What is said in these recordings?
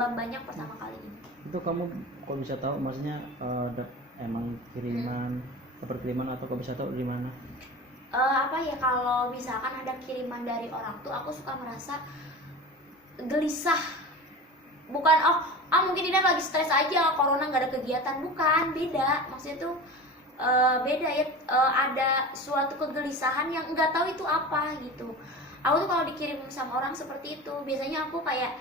lebam banyak pertama kali ini. Itu kamu kok bisa tahu, maksudnya emang kiriman, dapat kiriman atau kok bisa tahu dari mana? Apa ya, kalau misalkan ada kiriman dari orang tuh aku suka merasa gelisah. Bukan mungkin dia lagi stres aja, corona nggak ada kegiatan, bukan, beda. Maksudnya tuh beda ya, ada suatu kegelisahan yang nggak tahu itu apa gitu. Aku tuh kalau dikirim sama orang seperti itu, biasanya aku kayak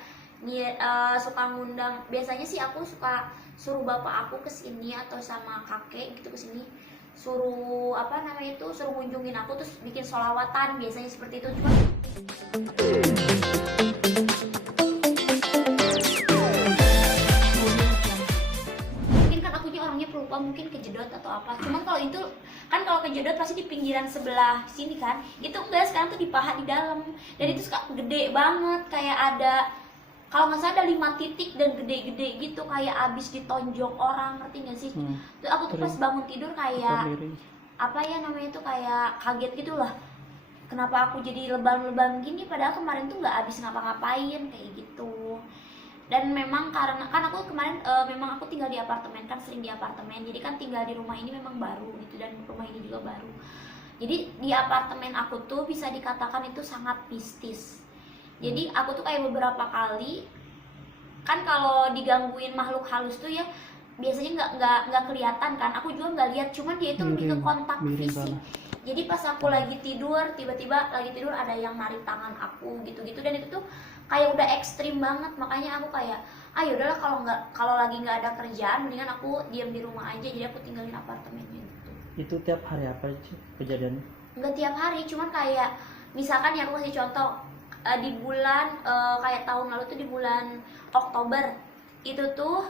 suka ngundang. Biasanya sih aku suka suruh bapak aku kesini atau sama kakek gitu kesini, suruh suruh ngunjungin aku, terus bikin sholawatan, biasanya seperti itu. Cuma mungkin kan akunya orangnya pelupa, mungkin kejedot atau apa. Cuman kalau itu kan, kalau kejedot pasti di pinggiran sebelah sini kan, itu enggak, sekarang tuh di paha di dalam. Dan itu gede banget, kayak ada, kalau nggak salah ada 5 titik dan gede-gede gitu, kayak abis ditonjok orang, ngerti nggak sih? Terus aku tuh pas bangun tidur kayak apa ya namanya tuh, kayak kaget gitu lah, kenapa aku jadi lebam-lebam gini, padahal kemarin tuh nggak abis ngapa-ngapain kayak gitu. Dan memang karena kan aku kemarin memang aku tinggal di apartemen kan, sering di apartemen, jadi kan tinggal di rumah ini memang baru gitu, dan rumah ini juga baru. Jadi di apartemen aku tuh bisa dikatakan itu sangat mistis. Jadi aku tuh kayak beberapa kali kan, kalau digangguin makhluk halus tuh ya biasanya nggak kelihatan kan, aku juga nggak lihat, cuman dia itu lebih ke kontak fisik. Jadi pas aku lagi tidur, tiba-tiba lagi tidur ada yang narik tangan aku gitu-gitu, dan itu tuh kayak udah ekstrim banget. Makanya aku kayak udahlah, kalau lagi nggak ada kerjaan, mendingan aku diam di rumah aja, jadi aku tinggalin apartemennya gitu. Itu tiap hari apa sih kejadiannya? Nggak tiap hari, cuman kayak misalkan ya, aku kasih contoh, di bulan kayak tahun lalu tuh di bulan Oktober itu tuh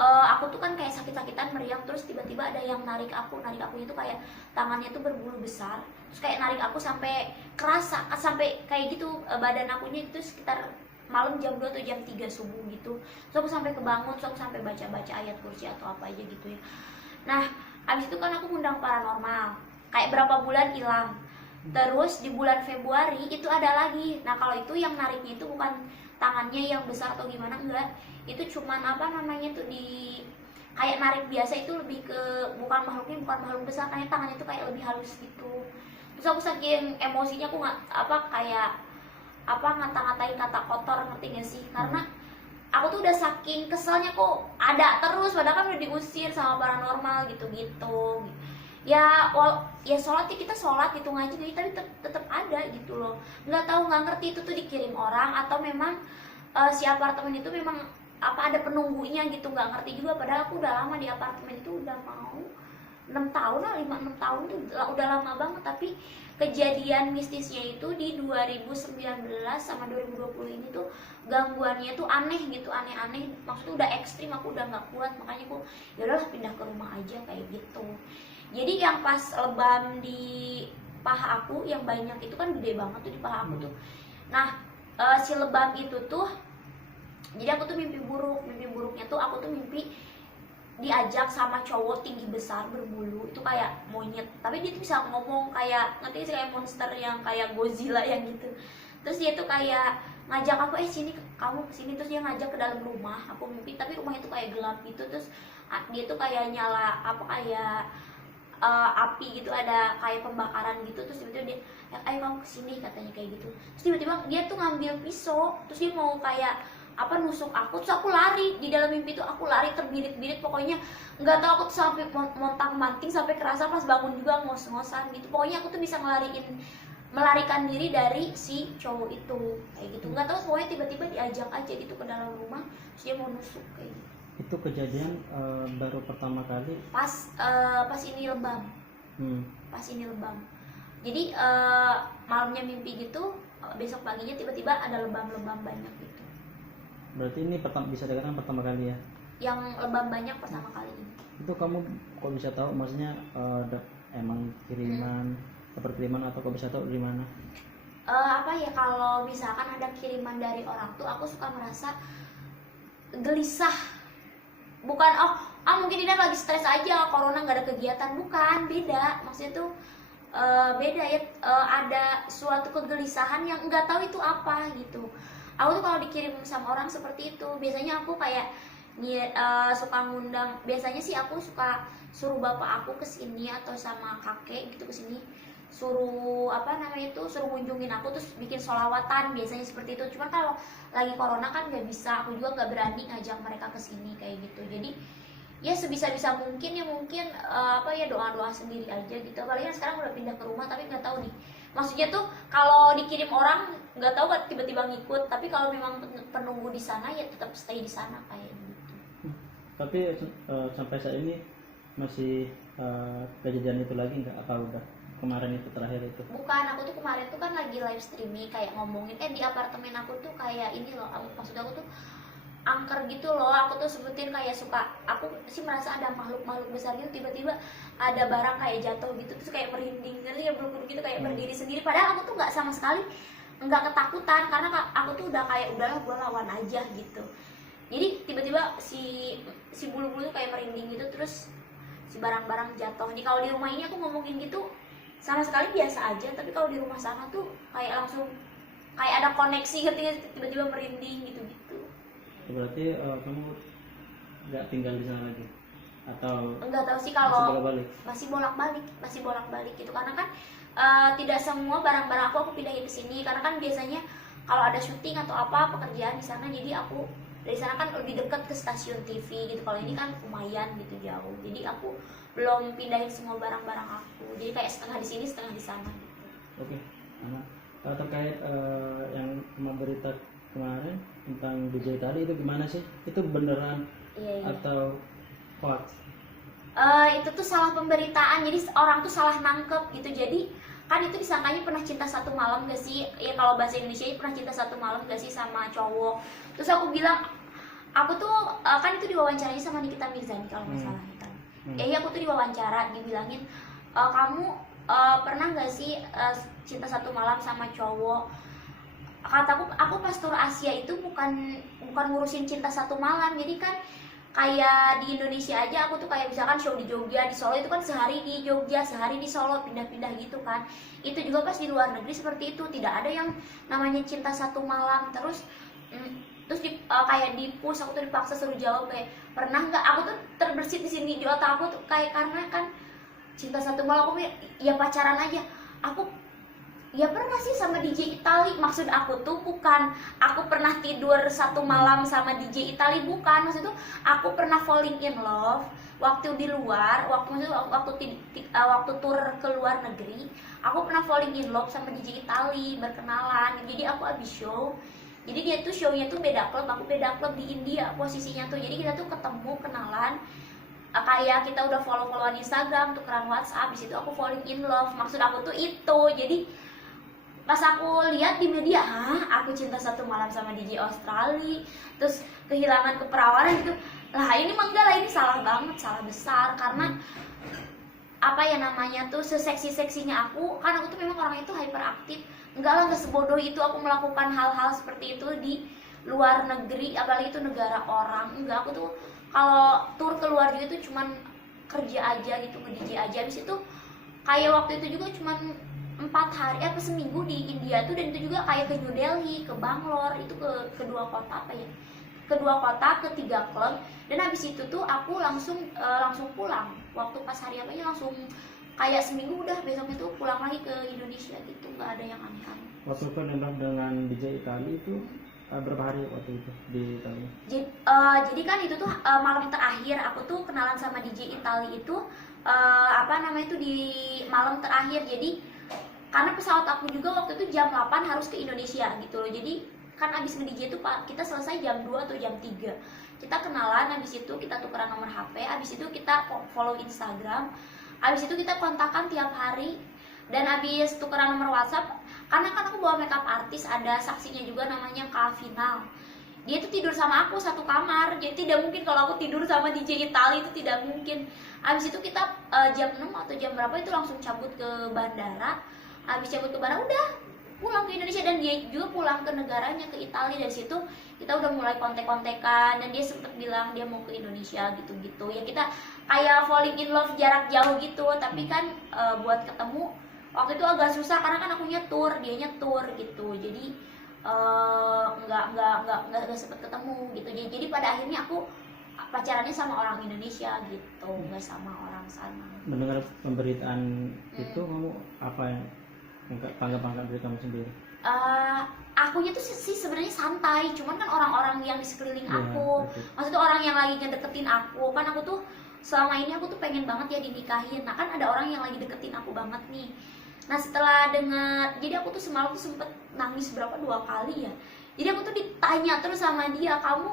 aku tuh kan kayak sakit-sakitan meriang, terus tiba-tiba ada yang narik aku itu kayak tangannya tuh berbulu besar, terus kayak narik aku sampai kerasa, sampai kayak gitu badan akunya itu sekitar malam jam 2 atau jam 3 subuh gitu. Terus aku sampai kebangun, terus aku sampai baca-baca ayat kursi atau apa aja gitu ya. Nah abis itu kan aku ngundang paranormal, kayak berapa bulan hilang. Terus di bulan Februari itu ada lagi. Nah kalau itu yang nariknya itu bukan tangannya yang besar atau gimana, enggak, itu cuman tuh di kayak narik biasa, itu lebih ke bukan makhluk besar, kayak tangannya tuh kayak lebih halus gitu. Terus aku saking emosinya, aku ngata-ngatain kata kotor, ngerti gak sih? Karena aku tuh udah saking keselnya, kok ada terus, padahal kan udah diusir sama paranormal gitu-gitu. Ya sholat ya, kita sholat gitu, ngaji gitu, tapi tetap ada gitu loh. Nggak ngerti itu tuh dikirim orang atau memang si apartemen itu memang ada penunggunya gitu, nggak ngerti juga. Padahal aku udah lama di apartemen itu, udah mau 6 tahun lah, 5-6 tahun tuh udah lama banget. Tapi kejadian mistisnya itu di 2019 sama 2020 ini tuh gangguannya tuh aneh gitu, aneh-aneh. Maksudnya udah ekstrim, aku udah nggak kuat, makanya aku ya udahlah pindah ke rumah aja kayak gitu. Jadi yang pas lebam di paha aku yang banyak itu kan gede banget tuh di paha aku tuh. Nah si lebam itu tuh, jadi aku tuh mimpi buruknya tuh, aku tuh mimpi diajak sama cowok tinggi besar berbulu, itu kayak monyet, tapi dia tuh bisa ngomong kayak, ngerti sih, kayak monster yang kayak Godzilla yang gitu. Terus dia tuh kayak ngajak aku, sini kamu kesini, terus dia ngajak ke dalam rumah. Aku mimpi tapi rumahnya tuh kayak gelap gitu, terus dia tuh kayak nyala kayak api gitu, ada kayak pembakaran gitu. Terus tiba-tiba dia, ayo kamu kesini, katanya kayak gitu. Terus tiba-tiba dia tuh ngambil pisau, terus dia mau kayak nusuk aku. Terus aku lari, di dalam mimpi tuh aku lari terbirit-birit, pokoknya nggak tahu aku tuh sampai montang-manting, sampai kerasa pas bangun juga ngos-ngosan gitu. Pokoknya aku tuh bisa melarikan diri dari si cowok itu kayak gitu. Nggak tahu, pokoknya tiba-tiba diajak aja gitu ke dalam rumah, terus dia mau nusuk kayak gitu. Itu kejadian baru pertama kali pas ini lebam. Pas ini lebam. Jadi malamnya mimpi gitu, besok paginya tiba-tiba ada lebam-lebam banyak gitu. Berarti ini bisa dikatakan pertama kali ya? Yang lebam banyak pertama kali ini. Itu kamu kok bisa tahu, maksudnya emang kiriman, dapat kiriman atau kok bisa tahu dari mana? Apa ya, kalau misalkan ada kiriman dari orang tuh aku suka merasa gelisah. Bukan mungkin dia lagi stres aja, corona nggak ada kegiatan, bukan, beda. Maksudnya tuh beda ya, ada suatu kegelisahan yang nggak tahu itu apa gitu. aku tuh kalau dikirim sama orang seperti itu biasanya aku kayak suka ngundang, biasanya sih aku suka suruh bapak aku kesini atau sama kakek gitu kesini, suruh apa namanya itu, suruh kunjungin aku terus bikin sholawatan, biasanya seperti itu. Cuman kalau lagi corona kan nggak bisa, aku juga nggak berani ngajak mereka kesini kayak gitu. Jadi ya sebisa-bisa mungkin ya mungkin apa ya, doa-doa sendiri aja gitu. Apalagi kan sekarang udah pindah ke rumah, tapi nggak tahu nih, maksudnya tuh kalau dikirim orang nggak tahu kan tiba-tiba ngikut, tapi kalau memang penunggu di sana ya tetap stay di sana kayak gitu. Tapi sampai saat ini masih kejadian itu lagi nggak, apa udah kemarin itu terakhir itu? Bukan, aku tuh kemarin tuh kan lagi live streaming kayak ngomongin di apartemen aku tuh kayak ini loh, maksud aku tuh angker gitu loh, aku tuh sebutin kayak suka, aku sih merasa ada makhluk-makhluk besar gitu, tiba-tiba ada barang kayak jatuh gitu terus kayak merinding gitu ya, berubah gitu kayak berdiri sendiri, padahal aku tuh nggak sama sekali nggak ketakutan karena aku tuh udah kayak udahlah gue lawan aja gitu. Jadi tiba-tiba si bulu-bulu tuh kayak merinding gitu terus si barang-barang jatuh. Nih kalau di rumah ini aku ngomongin gitu sama sekali biasa aja, tapi kalau di rumah sana tuh kayak langsung kayak ada koneksi gitu, tiba-tiba merinding gitu-gitu. Berarti kamu nggak tinggal di sana lagi atau Enggak tahu sih masih kalau bolak-balik? masih bolak-balik gitu, karena kan tidak semua barang-barang aku pindahin ke sini, karena kan biasanya kalau ada syuting atau apa pekerjaan di sana, jadi aku dari sana kan lebih dekat ke stasiun TV gitu. Kalau ini kan lumayan gitu jauh, jadi aku belum pindahin semua barang-barang aku, jadi kayak setengah di sini setengah di sana gitu. Oke, Ana. Terkait yang berita kemarin tentang DJ tadi itu gimana sih? Itu beneran Iya. atau hoax? Itu tuh salah pemberitaan, jadi orang tuh salah nangkep gitu. Jadi kan itu disangkanya pernah cinta satu malam gak sih, ya kalau bahasa Indonesia pernah cinta satu malam gak sih sama cowok. Terus aku bilang, aku tuh kan itu diwawancarai sama Nikita Mirzani kalau nggak salah kan. Iya aku tuh diwawancara, dibilangin kamu pernah gak sih cinta satu malam sama cowok. Kataku, aku pas tur Asia itu bukan ngurusin cinta satu malam. Jadi kan kayak di Indonesia aja aku tuh kayak misalkan show di Jogja, di Solo itu kan sehari di Jogja, sehari di Solo, pindah-pindah gitu kan. Itu juga pas di luar negeri seperti itu, tidak ada yang namanya cinta satu malam. Terus kayak di push, aku tuh dipaksa suruh jawab kayak pernah nggak, aku tuh terbersit di sini di otak aku tuh kayak, karena kan cinta satu malam aku ya pacaran aja. Aku ya pernah sih sama DJ Itali, maksud aku tuh bukan aku pernah tidur satu malam sama DJ Itali, bukan, maksud tuh aku pernah falling in love waktu di luar, waktu tur ke luar negeri, aku pernah falling in love sama DJ Itali, berkenalan. Jadi aku abis show, jadi dia tuh shownya tuh beda klub, aku beda klub di India posisinya tuh, jadi kita tuh ketemu, kenalan, kayak kita udah follow-followan Instagram, tukeran WhatsApp, di situ aku falling in love, maksud aku tuh itu. Jadi pas aku lihat di media, aku cinta satu malam sama DJ Australia, terus kehilangan keperawanan gitu. Lah ini mah enggak lah, ini salah banget, salah besar. Karena apa ya namanya tuh, seseksi-seksinya aku, kan aku tuh memang orangnya tuh hyperaktif. Enggak lah, enggak sebodoh itu aku melakukan hal-hal seperti itu di luar negeri, apalagi itu negara orang. Enggak, aku tuh kalau tur keluar juga tuh cuman kerja aja gitu, nge-DJ aja. Habis itu kayak waktu itu juga cuman 4 hari apa seminggu di India tuh, dan itu juga kayak ke New Delhi, ke Bangalore, itu ke kedua kota ke 3 klub. Dan habis itu tuh aku langsung pulang, waktu pas hari apanya langsung kayak seminggu udah, besoknya tuh pulang lagi ke Indonesia gitu, nggak ada yang aneh-aneh. Waktu kau nembak dengan DJ Itali itu berapa hari waktu itu di Itali? Jadi kan itu tuh malam terakhir aku tuh kenalan sama DJ Itali itu apa namanya itu di malam terakhir. Jadi karena pesawat aku juga waktu itu jam 8 harus ke Indonesia gitu loh. Jadi kan abis nge-DJ itu kita selesai jam 2 atau jam 3. Kita kenalan, abis itu kita tukeran nomor HP, abis itu kita follow Instagram, abis itu kita kontakan tiap hari. Dan abis tukeran nomor WhatsApp, karena kan aku bawa makeup artis, ada saksinya juga namanya Kak Final. Dia tuh tidur sama aku satu kamar, jadi tidak mungkin kalau aku tidur sama DJ Itali, itu tidak mungkin. Abis itu kita jam 6 atau jam berapa itu langsung cabut ke bandara. Habis cabut ke bandara udah pulang ke Indonesia, dan dia juga pulang ke negaranya, ke Italia. Dari situ kita udah mulai kontek-kontekan, dan dia sempet bilang dia mau ke Indonesia gitu-gitu. Ya kita kayak falling in love jarak jauh gitu, tapi kan buat ketemu waktu itu agak susah karena kan akunya tour, dianya tour gitu. Jadi nggak sempet ketemu gitu. Jadi pada akhirnya aku pacarannya sama orang Indonesia gitu, nggak sama orang sana. Mendengar pemberitaan itu kamu apa yang tanggapan dari kamu sendiri? Akunya tuh sih sebenarnya santai, cuman kan orang-orang yang di sekeliling aku, maksudnya orang yang lagi ngedeketin aku, kan aku tuh selama ini aku tuh pengen banget ya dinikahin. Nah kan ada orang yang lagi deketin aku banget nih. Nah setelah dengar, jadi aku tuh semalam tuh sempet nangis 2 kali ya. Jadi aku tuh ditanya terus sama dia, kamu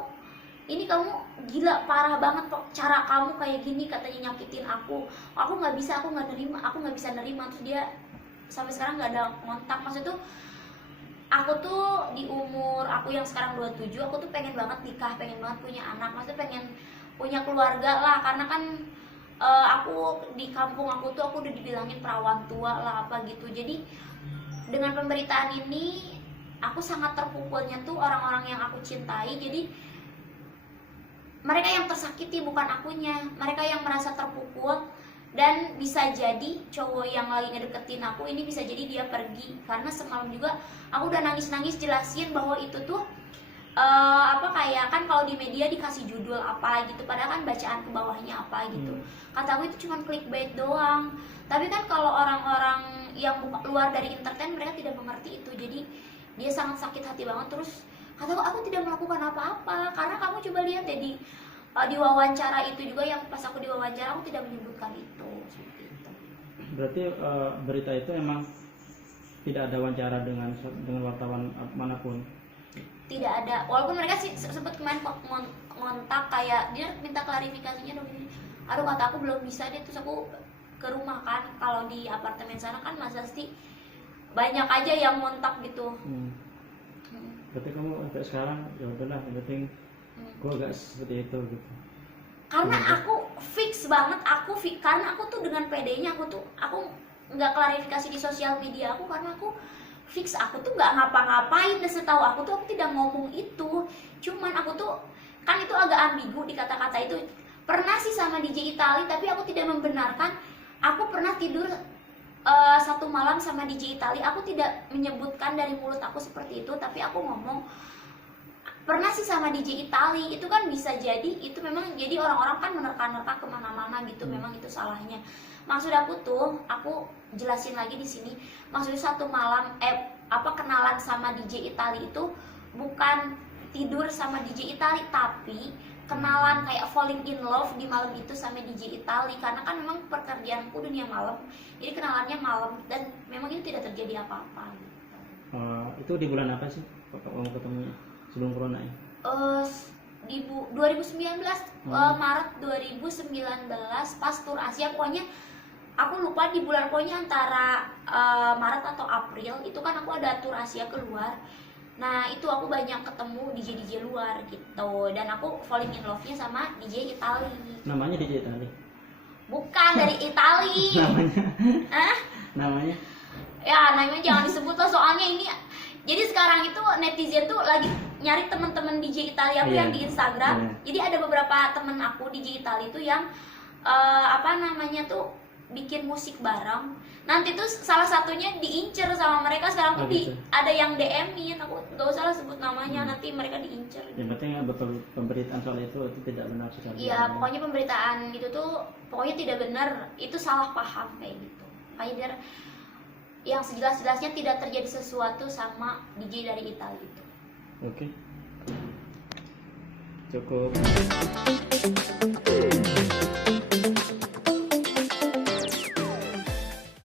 gila parah banget kok, cara kamu kayak gini, katanya nyakitin aku nggak bisa, aku nggak bisa nerima. Terus dia sampai sekarang nggak ada kontak. Maksudnya tuh aku tuh di umur aku yang sekarang 27, aku tuh pengen banget nikah, pengen banget punya anak, maksudnya pengen punya keluarga lah, karena kan aku di kampung aku tuh aku udah dibilangin perawan tua lah apa gitu. Jadi dengan pemberitaan ini aku sangat terpukulnya tuh orang-orang yang aku cintai. Jadi mereka yang tersakiti bukan akunya, mereka yang merasa terpukul. Dan bisa jadi cowok yang lagi ngedeketin aku ini bisa jadi dia pergi, karena semalam juga aku udah nangis-nangis jelasin bahwa itu tuh apa kayak kan kalau di media dikasih judul apa gitu, padahal kan bacaan ke bawahnya apa gitu. Kata aku itu cuma clickbait doang. Tapi kan kalau orang-orang yang luar dari entertain mereka tidak mengerti itu. Jadi dia sangat sakit hati banget. Terus kata aku tidak melakukan apa-apa, karena kamu coba lihat ya di wawancara itu juga, yang pas aku diwawancara aku tidak menyebutkan itu seperti itu. Berarti berita itu emang tidak ada wawancara dengan wartawan manapun? Tidak ada, walaupun mereka sih sempat kemarin ngontak kayak dia minta klarifikasinya dong ini. Aduh kata aku belum bisa deh. Terus aku ke rumah kan, kalau di apartemen sana kan masa sih banyak aja yang ngontak gitu. Berarti kamu sampai sekarang ya udahlah, yang penting gue agak seperti itu gitu. Karena aku fix banget, karena aku tuh dengan PD-nya aku nggak klarifikasi di sosial media aku, karena aku fix aku tuh nggak ngapa-ngapain. Dan setahu aku tuh aku tidak ngomong itu. Cuman aku tuh kan itu agak ambigu di kata-kata itu. Pernah sih sama DJ Itali, tapi aku tidak membenarkan. Aku pernah tidur 1 malam sama DJ Itali. Aku tidak menyebutkan dari mulut aku seperti itu, tapi aku ngomong pernah sih sama DJ Itali. Itu kan bisa jadi itu memang, jadi orang-orang kan menerka-nerka kemana-mana gitu. Memang itu salahnya. Maksud aku tuh, aku jelasin lagi di sini. Maksudnya 1 malam kenalan sama DJ Itali itu bukan tidur sama DJ Itali, tapi kenalan kayak falling in love di malam itu sama DJ Itali. Karena kan memang pekerjaanku dunia malam, jadi kenalannya malam, dan memang itu tidak terjadi apa-apa gitu. Itu di bulan apa sih kamu ketemu sebelum corona ya? Di 2019 Maret 2019 pas tur Asia. Pokoknya aku lupa di bulan, pokoknya antara Maret atau April itu kan aku ada tur Asia keluar. Nah itu aku banyak ketemu DJ luar gitu, dan aku falling in love-nya sama DJ Itali. Namanya DJ Itali? Bukan dari Itali. Namanya? Ya namanya jangan disebut lah, soalnya ini. Jadi sekarang itu netizen tuh lagi nyari teman-teman DJ Itali aku yang di Instagram. Jadi ada beberapa temen aku DJ Itali itu yang bikin musik bareng. Nanti tuh salah satunya diincer sama mereka sekarang tuh gitu. Ada yang DM-in, aku gak usah lah sebut namanya, nanti mereka diincer. Yang penting betul pemberitaan soal itu tidak benar sekali. Iya, pokoknya pemberitaan itu tuh pokoknya tidak benar, itu salah paham kayak gitu. Makanya biar yang sejelas-jelasnya tidak terjadi sesuatu sama DJ dari Italia itu. Oke. Cukup.